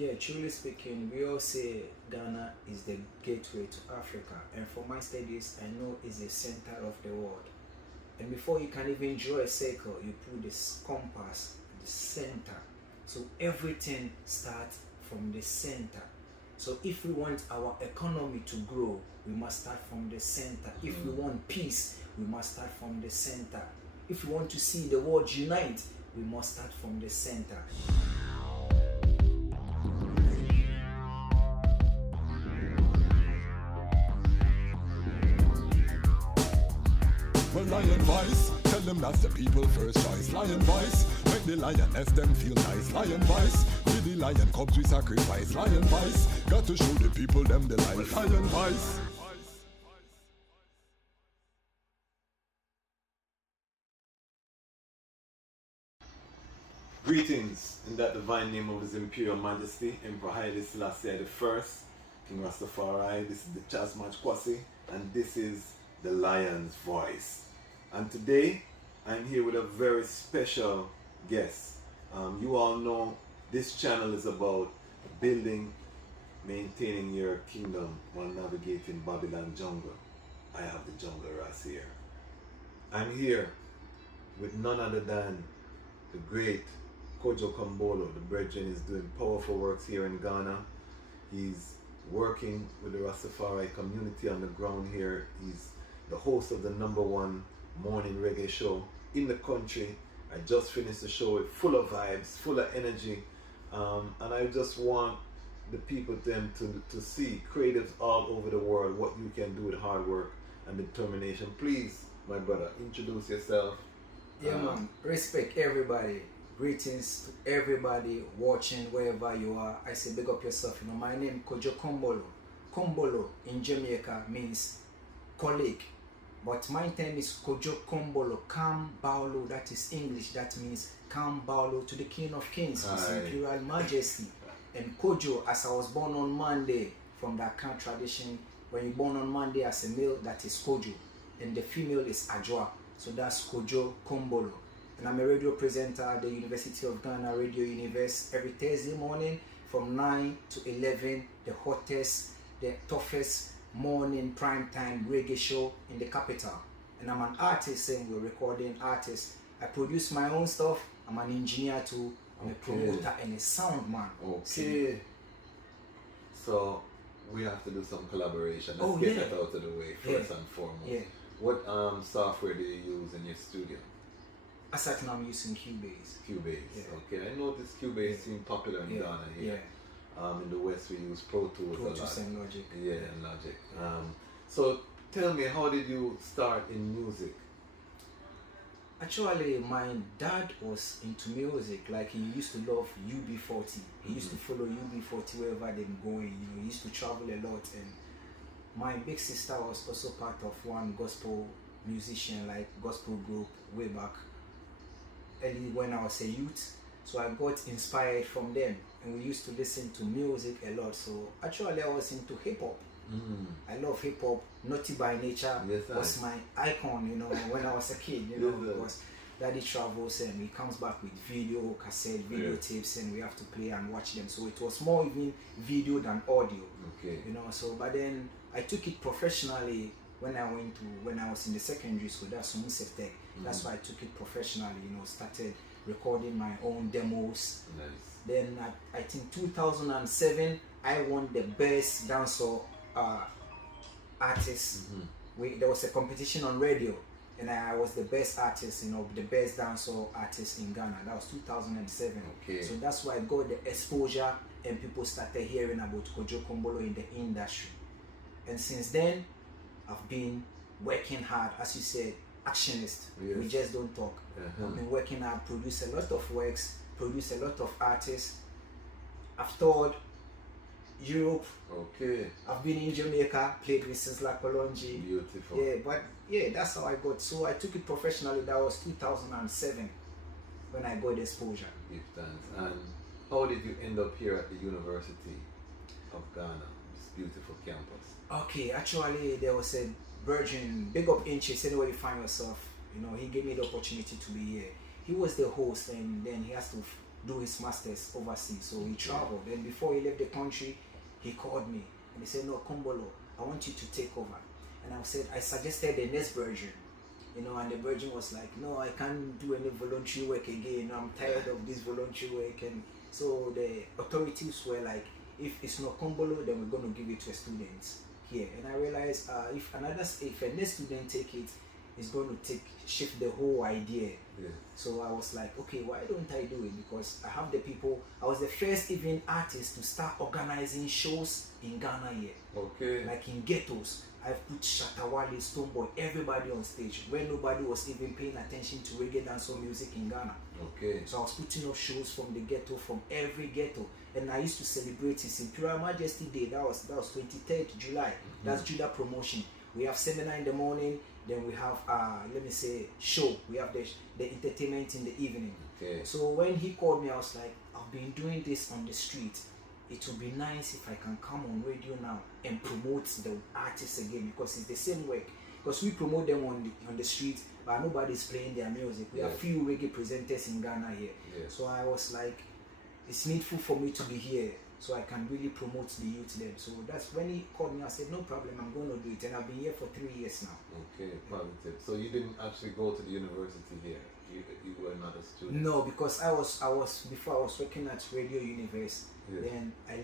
Yeah, truly speaking, we all say Ghana is the gateway to Africa, and for my studies, I know it's the center of the world. And before you can even draw a circle, you put this compass at the center. So everything starts from the center. So if we want our economy to grow, we must start from the center. If we want peace, we must start from the center. If we want to see the world unite, we must start from the center. Well, lion voice, tell them that's the people first choice. Lion voice, make the lioness them feel nice. Lion voice, with the lion cubs we sacrifice. Lion voice, got to show the people them the life. Lion voice. Greetings in that divine name of His Imperial Majesty, Emperor Haile Selassie the First, King Rastafari. This is the Dejazmatch Kwasi, and this is the Lion's Voice. And today, I'm here with a very special guest. You all know this channel is about building, maintaining your kingdom while navigating Babylon jungle. I have the jungle Ras here. I'm here with none other than the great Kojo Kombolo. The brethren is doing powerful works here in Ghana. He's working with the Rastafari community on the ground here. He's the host of the #1 morning reggae show in the country. I just finished the show, full of vibes, full of energy, and I just want the people them to see creatives all over the world what you can do with hard work and determination. Please, my brother, introduce yourself. Yeah, man. Respect everybody. Greetings to everybody watching wherever you are. I say big up yourself. You know, my name Kojo Kombolo. Kombolo in Jamaica means colleague, but my name is Kojo Kombolo Kambalo. That is English. That means Kambalo to the King of Kings, His Imperial Majesty. And Kojo, as I was born on Monday, from the Akan tradition, when you're born on Monday as a male, that is Kojo, and the female is Ajwa. So that's Kojo Kombolo. And I'm a radio presenter at the University of Ghana Radio Universe every Thursday morning from 9 to 11, the hottest, the toughest morning primetime reggae show in the capital. And I'm an artist, and we're recording artist. I produce my own stuff. I'm an engineer too. I'm a promoter and a sound man. Okay. So we have to do some collaboration. Let's get that out of the way first and foremost. Yeah. What software do you use in your studio? As at now, I'm using Cubase. Cubase. Yeah. Okay. I noticed Cubase seems popular in Ghana here. In the West, we use Pro Tools a lot. And Logic. Yeah, and Logic. So tell me, how did you start in music? Actually, my dad was into music. Like, he used to love UB40. He used to follow UB40 wherever they're going. You know, he used to travel a lot. And my big sister was also part of one gospel musician, like gospel group, way back early when I was a youth. So I got inspired from them, and we used to listen to music a lot. So actually, I was into hip hop. I love hip hop. Naughty by Nature was my icon, you know, when I was a kid, you know, because Daddy travels and he comes back with video, cassette, video tapes, and we have to play and watch them. So it was more even video than audio, you know. So, but then I took it professionally when I was in the secondary school. That's Municipal Tech. That's why I took it professionally, you know, started recording my own demos. Then I think 2007, I won the best dancehall artist. There was a competition on radio, and I was the best artist, you know, the best dancehall artist in Ghana. That was 2007. So that's why I got the exposure, and people started hearing about Kojo Kombolo in the industry. And since then, I've been working hard, as you said, Actionist. We just don't talk. I've been working hard, produce a lot of works, produce a lot of artists. I've toured Europe. I've been in Jamaica, played with Sinsla Kolonji. Beautiful. Yeah, but yeah, that's how I got. So I took it professionally. That was 2007 when I got the exposure. Give thanks. And how did you end up here at the University of Ghana, this beautiful campus? Okay, actually there was a virgin, big up Inches, anywhere you find yourself, you know, he gave me the opportunity to be here. He was the host, and then he has to do his masters overseas. So he traveled. Then before he left the country, he called me and he said, "No, Kombolo, I want you to take over." And I suggested the next version, and the virgin was like, "No, I can't do any voluntary work again. I'm tired of this voluntary work." And so the authorities were like, "If it's not Kombolo, then we're going to give it to a student here." And I realized if a next student take it, it's going to shift the whole idea. Yeah. So I was like, okay, why don't I do it? Because I have the people. I was the first even artist to start organizing shows in Ghana here. Okay. Like in ghettos. I've put Shatawale, Stoneboy, everybody on stage when nobody was even paying attention to reggae dancehall music in Ghana. Okay. So I was putting up shows from the ghetto, from every ghetto, and I used to celebrate His Imperial Majesty Day. That was 23rd July. That's Judah promotion. We have seminar in the morning, then we have show. We have the entertainment in the evening. Okay. So when he called me, I was like, I've been doing this on the street. It would be nice if I can come on radio now and promote the artists again, because it's the same work. Because we promote them on the street, but nobody's playing their music. We have few reggae presenters in Ghana here. Yes. So I was like, it's needful for me to be here so I can really promote the youth then. So that's when he called me. I said, no problem, I'm going to do it. And I've been here for 3 years now. Okay, positive. So you didn't actually go to the university here? You were not a student? No, because I was before I was working at Radio Universe. Yes. Then I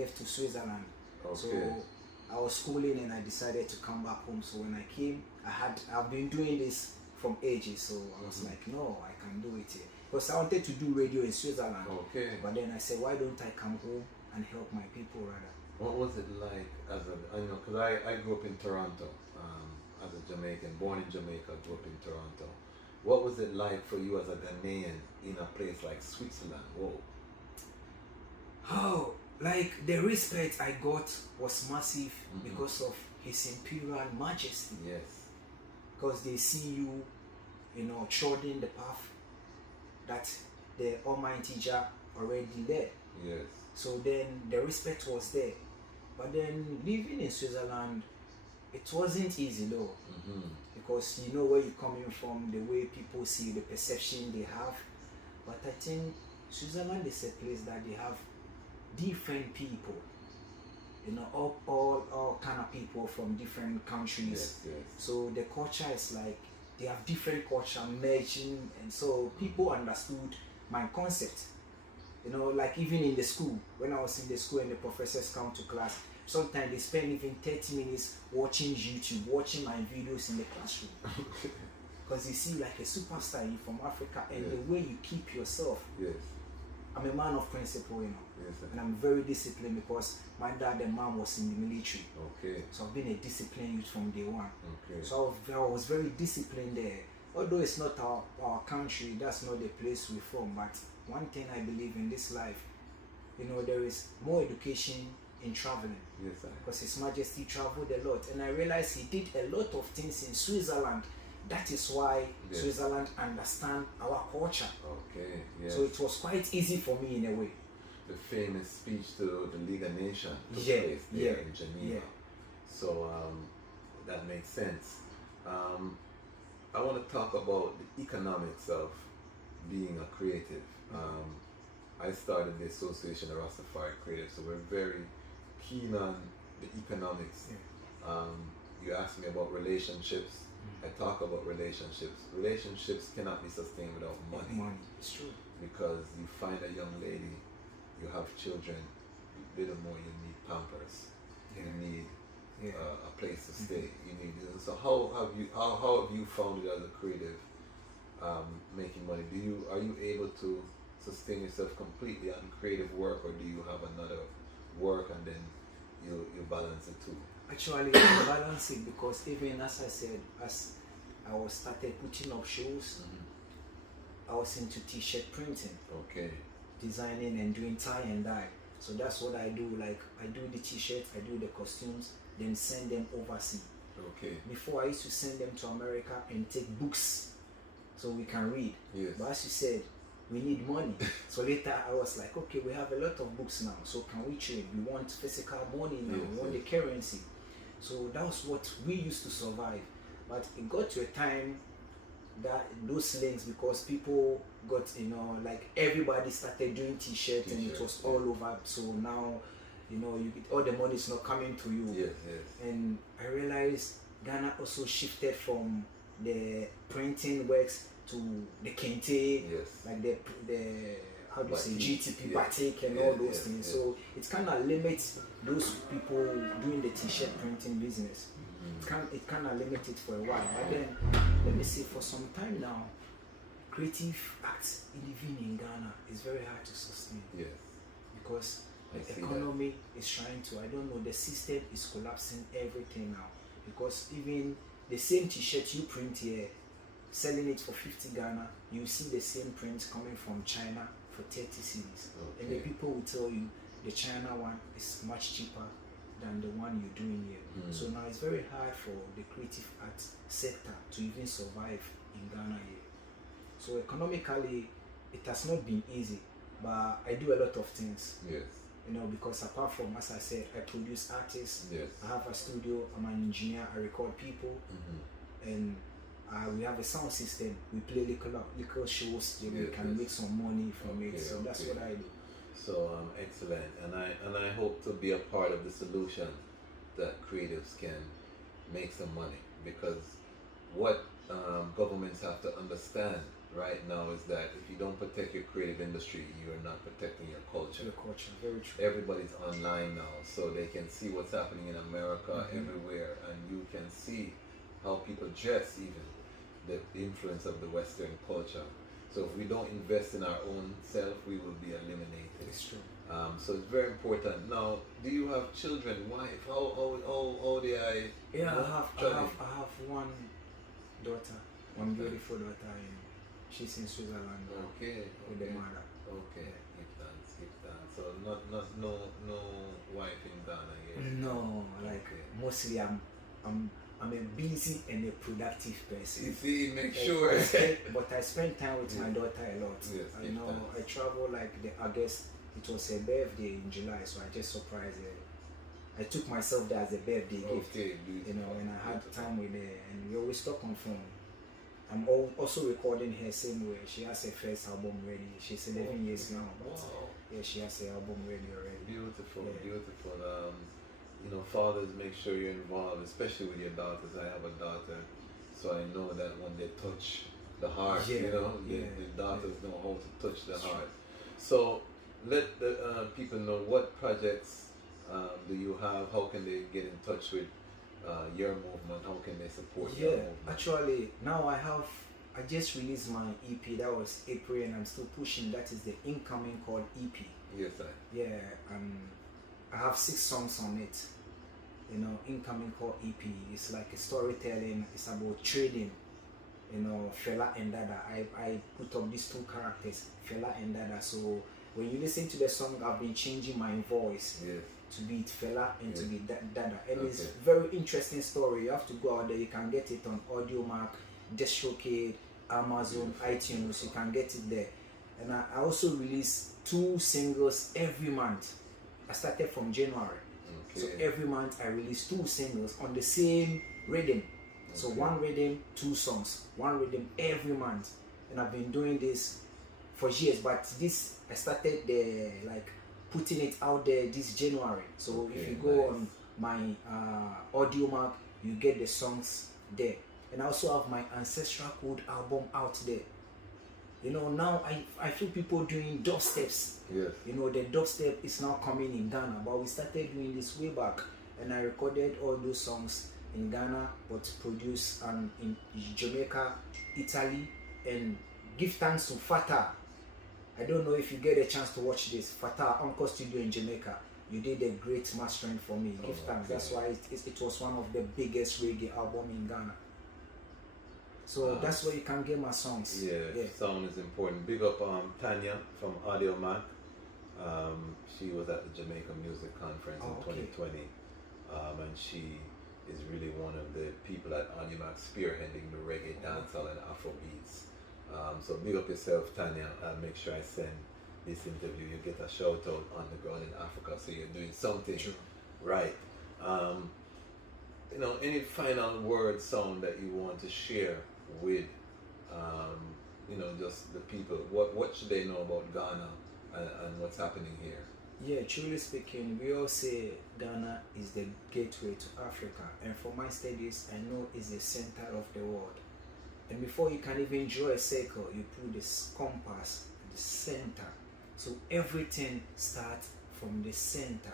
left to Switzerland. Okay. So I was schooling and I decided to come back home. So when I came, I've been doing this from ages. So I was like, no, I can do it here. Because I wanted to do radio in Switzerland. Okay. But then I said, why don't I come home and help my people rather? What was it like because I grew up in Toronto as a Jamaican, born in Jamaica, grew up in Toronto. What was it like for you as a Ghanaian in a place like Switzerland? Whoa. Oh, like the respect I got was massive because of His Imperial Majesty. Yes. Because they see you, treading the path that the Almighty Jah already there. Yes. So then the respect was there. But then living in Switzerland, it wasn't easy though. Because you know where you're coming from, the way people see, the perception they have. But I think Switzerland is a place that they have different people, all kind of people from different countries. Yes, yes. So the culture is like they have different culture merging, and so people understood my concept. Like even in the school, when I was in the school and the professors come to class, sometimes they spend even 30 minutes watching YouTube, watching my videos in the classroom. Because you see, like a superstar, you from Africa, and the way you keep yourself. Yes. I'm a man of principle, Yes, sir. and I'm very disciplined because my dad and mom was in the military. Okay. So I've been a disciplined youth from day one. Okay. So I was very disciplined there. Although it's not our country, that's not the place we're from. But one thing I believe in this life, there is more education in traveling. Yes, sir. Because His Majesty traveled a lot, and I realized he did a lot of things in Switzerland. That is why Switzerland understand our culture. Okay. Yes. So it was quite easy for me in a way. The famous speech to the League of Nations took Yeah, place there in yeah. Geneva. So that makes sense. I want to talk about the economics of being a creative. I started the Association of Rastafari Creatives, so we're very keen on the economics. Yeah. You asked me about relationships. I talk about relationships. Relationships cannot be sustained without money. Money, it's true. Because you find a young lady, you have children, little more you need Pampers. Yeah. You need Yeah. a place to stay. You need. So how have you found it as a creative, making money? Are you able to sustain yourself completely on creative work, or do you have another work and then you balance the two? Actually, I balance it because even as I said, as I was started putting up shows, I was into t-shirt printing, Okay. designing and doing tie and dye. So that's what I do. Like I do the t-shirts, I do the costumes, then send them overseas. Okay. Before I used to send them to America and take books so we can read. Yes. But as you said, we need money. So later I was like, okay, we have a lot of books now, so can we trade? We want physical money now, Yes, we want the currency. So that was what we used to survive. But it got to a time those links because people got, you know, like everybody started doing t-shirts and it was all over. So now, you know, all the money is not coming to you. Yes. And I realized Ghana also shifted from the printing works to the kente, like the how do you say, GTP, batik and all those things. So it kind of limits those people doing the t-shirt printing business. It kind of limits it for a while. But then, let me say, for some time now, creative arts living in Ghana is very hard to sustain. Yes. Because the economy is trying to, I don't know, the system is collapsing everything now. Because even the same t-shirt you print here, selling it for 50 Ghana, you see the same print coming from China for 30 cedis. And the people will tell you the China one is much cheaper than the one you're doing here. So now it's very hard for the creative arts sector to even survive in Ghana here. So economically, it has not been easy, but I do a lot of things. Yes. You know, because apart from, as I said, I produce artists, Yes. I have a studio, I'm an engineer, I record people, and we have a sound system. We play little shows, we can make some money from it. So that's what I do. So excellent, and I hope to be a part of the solution that creatives can make some money, because what governments have to understand right now is that if you don't protect your creative industry, you are not protecting your culture. Your culture, very true. Everybody's online now, so they can see what's happening in America everywhere, and you can see how people dress, even the influence of the Western culture. So if we don't invest in our own self, we will be eliminated. It's true. So it's very important. Now, do you have children, wife? How old are you? Yeah, I have one daughter, one beautiful daughter, and she's in Switzerland. With the mother. Okay, give thanks. So no wife in Ghana yet. No, like mostly I'm a busy and a productive person. You see, make sure. But I spend time with my daughter a lot. Yes, I know I travel like the August. It was her birthday in July, so I just surprised her. I took myself there as a birthday gift. You know, and I had time with her, and we always talk on phone. I'm also recording her same way. She has her first album ready. She's 11 years now, but yeah, she has her album ready already. Beautiful. You know, fathers, make sure you're involved, especially with your daughters. I have a daughter, so I know that when they touch the heart, you know, the daughters know how to touch the heart. So let the people know what projects do you have, how can they get in touch with your movement, how can they support your movement? Actually, now I just released my EP, that was April, and I'm still pushing. That is the incoming called EP. Yes, sir. Yeah, I have 6 songs on it. You know, incoming called EP. It's like a storytelling. It's about trading. You know, Fela and Dada. I put up these 2 characters, Fela and Dada. So when you listen to the song, I've been changing my voice to be Fela and to be Dada. And it's very interesting story. You have to go out there. You can get it on AudioMark, DistroKid, Amazon, iTunes. You can get it there. And I also release 2 singles every month. I started from January. So every month I release 2 singles on the same rhythm. So 1 rhythm, 2 songs. 1 rhythm every month. And I've been doing this for years, but this I started like putting it out there this January. So if you go on my AudioMark, you get the songs there. And I also have my Ancestral Code album out there. You know, now I feel people doing dubsteps. Yes. You know, the dubstep is now coming in Ghana, but we started doing this way back, and I recorded all those songs in Ghana, but produced in Jamaica, Italy, and give thanks to Fata. I don't know if you get a chance to watch this. Fata, Uncle Studio in Jamaica. You did a great mastering for me. Give thanks. That's why it was one of the biggest reggae albums in Ghana. So that's where you can get my songs. Yeah, sound is important. Big up Tanya from AudioMark. She was at the Jamaica Music Conference in 2020, and she is really one of the people at AudioMark spearheading the reggae, dancehall, and Afrobeats. So big up yourself, Tanya. I'll make sure I send this interview. You get a shout out on the ground in Africa, so you're doing something right. You know, any final word sound that you want to share with you know, just the people. What should they know about Ghana and what's happening here? Yeah, truly speaking, we all say Ghana is the gateway to Africa, and for my studies, I know it's the center of the world. And before you can even draw a circle, you put this compass at the center. So everything starts from the center.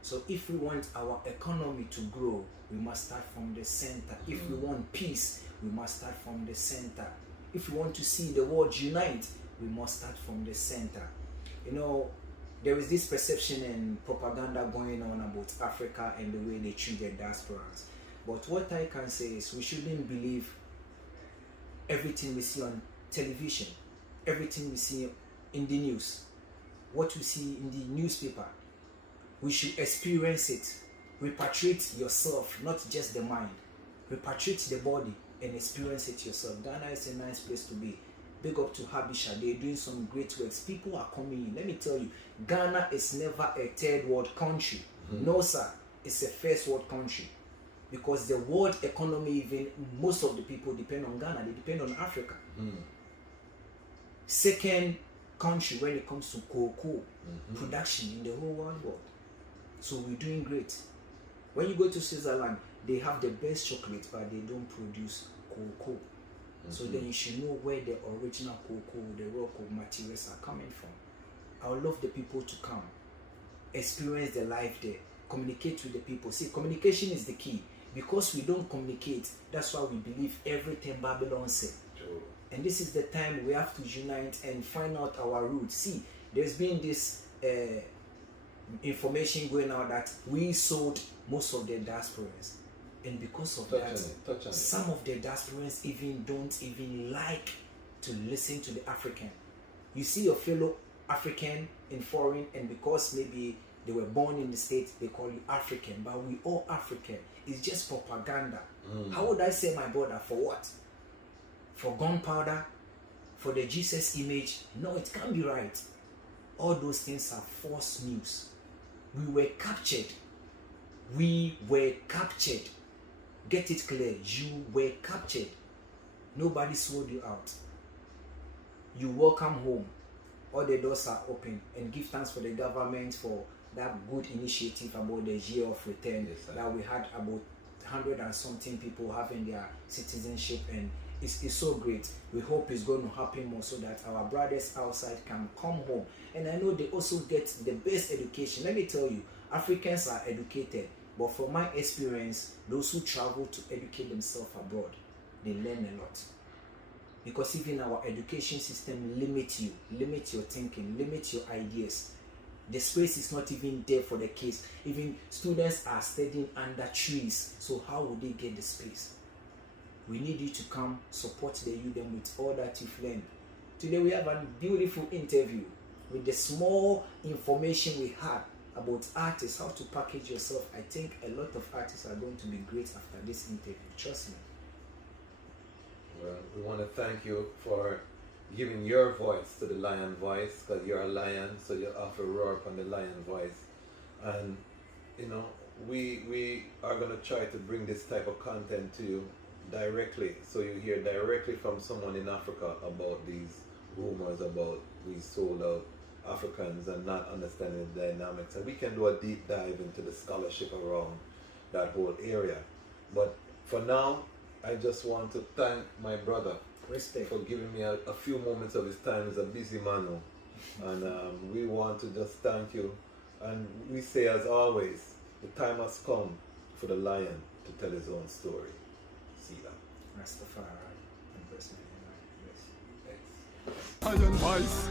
So if we want our economy to grow, we must start from the center. If we want peace, we must start from the center. If we want to see the world unite, we must start from the center. You know, there is this perception and propaganda going on about Africa and the way they treat their diasporans. But what I can say is we shouldn't believe everything we see on television, everything we see in the news, what we see in the newspaper. We should experience it. Repatriate yourself, not just the mind. Repatriate the body and experience it yourself. Ghana is a nice place to be. Big up to Habisha, they're doing some great works. People are coming in. Let me tell you, Ghana is never a third world country. No, sir. It's a first world country. Because the world economy, even most of the people depend on Ghana, they depend on Africa. Second country when it comes to cocoa production in the whole world. So we're doing great. When you go to Switzerland, they have the best chocolate, but they don't produce cocoa. So then you should know where the original cocoa, the raw cocoa materials are coming from. I would love the people to come, experience the life there, communicate with the people. See, communication is the key. Because we don't communicate, that's why we believe everything Babylon said. And this is the time we have to unite and find out our roots. See, there's been this information going out that we sold most of the diasporans. And because of that, some of the diasporans even don't even like to listen to the African. You see your fellow African in foreign, and because maybe they were born in the States, they call you African, but we all African. It's just propaganda. How would I say my brother? For what? For gunpowder? For the Jesus image? No, it can't be right. All those things are false news. We were captured. We were captured. Get it clear. You were captured. Nobody sold you out. You welcome home. All the doors are open, and give thanks for the government for that good initiative about the year of return. That we had about 100 and something people having their citizenship, and it's so great. We hope it's going to happen more so that our brothers outside can come home. And I know they also get the best education. Let me tell you, Africans are educated, but from my experience, those who travel to educate themselves abroad, they learn a lot. Because even our education system limits you, limits your thinking, limits your ideas. The space is not even there for the kids. Even students are studying under trees. So how would they get the space? We need you to come support the youth with all that you've learned. Today we have a beautiful interview with the small information we had about artists, how to package yourself. I think a lot of artists are going to be great after this interview. Trust me. Well, we want to thank you for giving your voice to the lion voice, because you're a lion, so you have to roar up on the lion voice. And you know, we are going to try to bring this type of content to you directly, so you hear directly from someone in Africa about these rumors about we sold out Africans and not understanding the dynamics. And we can do a deep dive into the scholarship around that whole area. But for now, I just want to thank my brother for giving me a few moments of his time. He's a busy man, and we want to just thank you. And we say, as always, the time has come for the lion to tell his own story. See that. Rastafari. Iron Vice.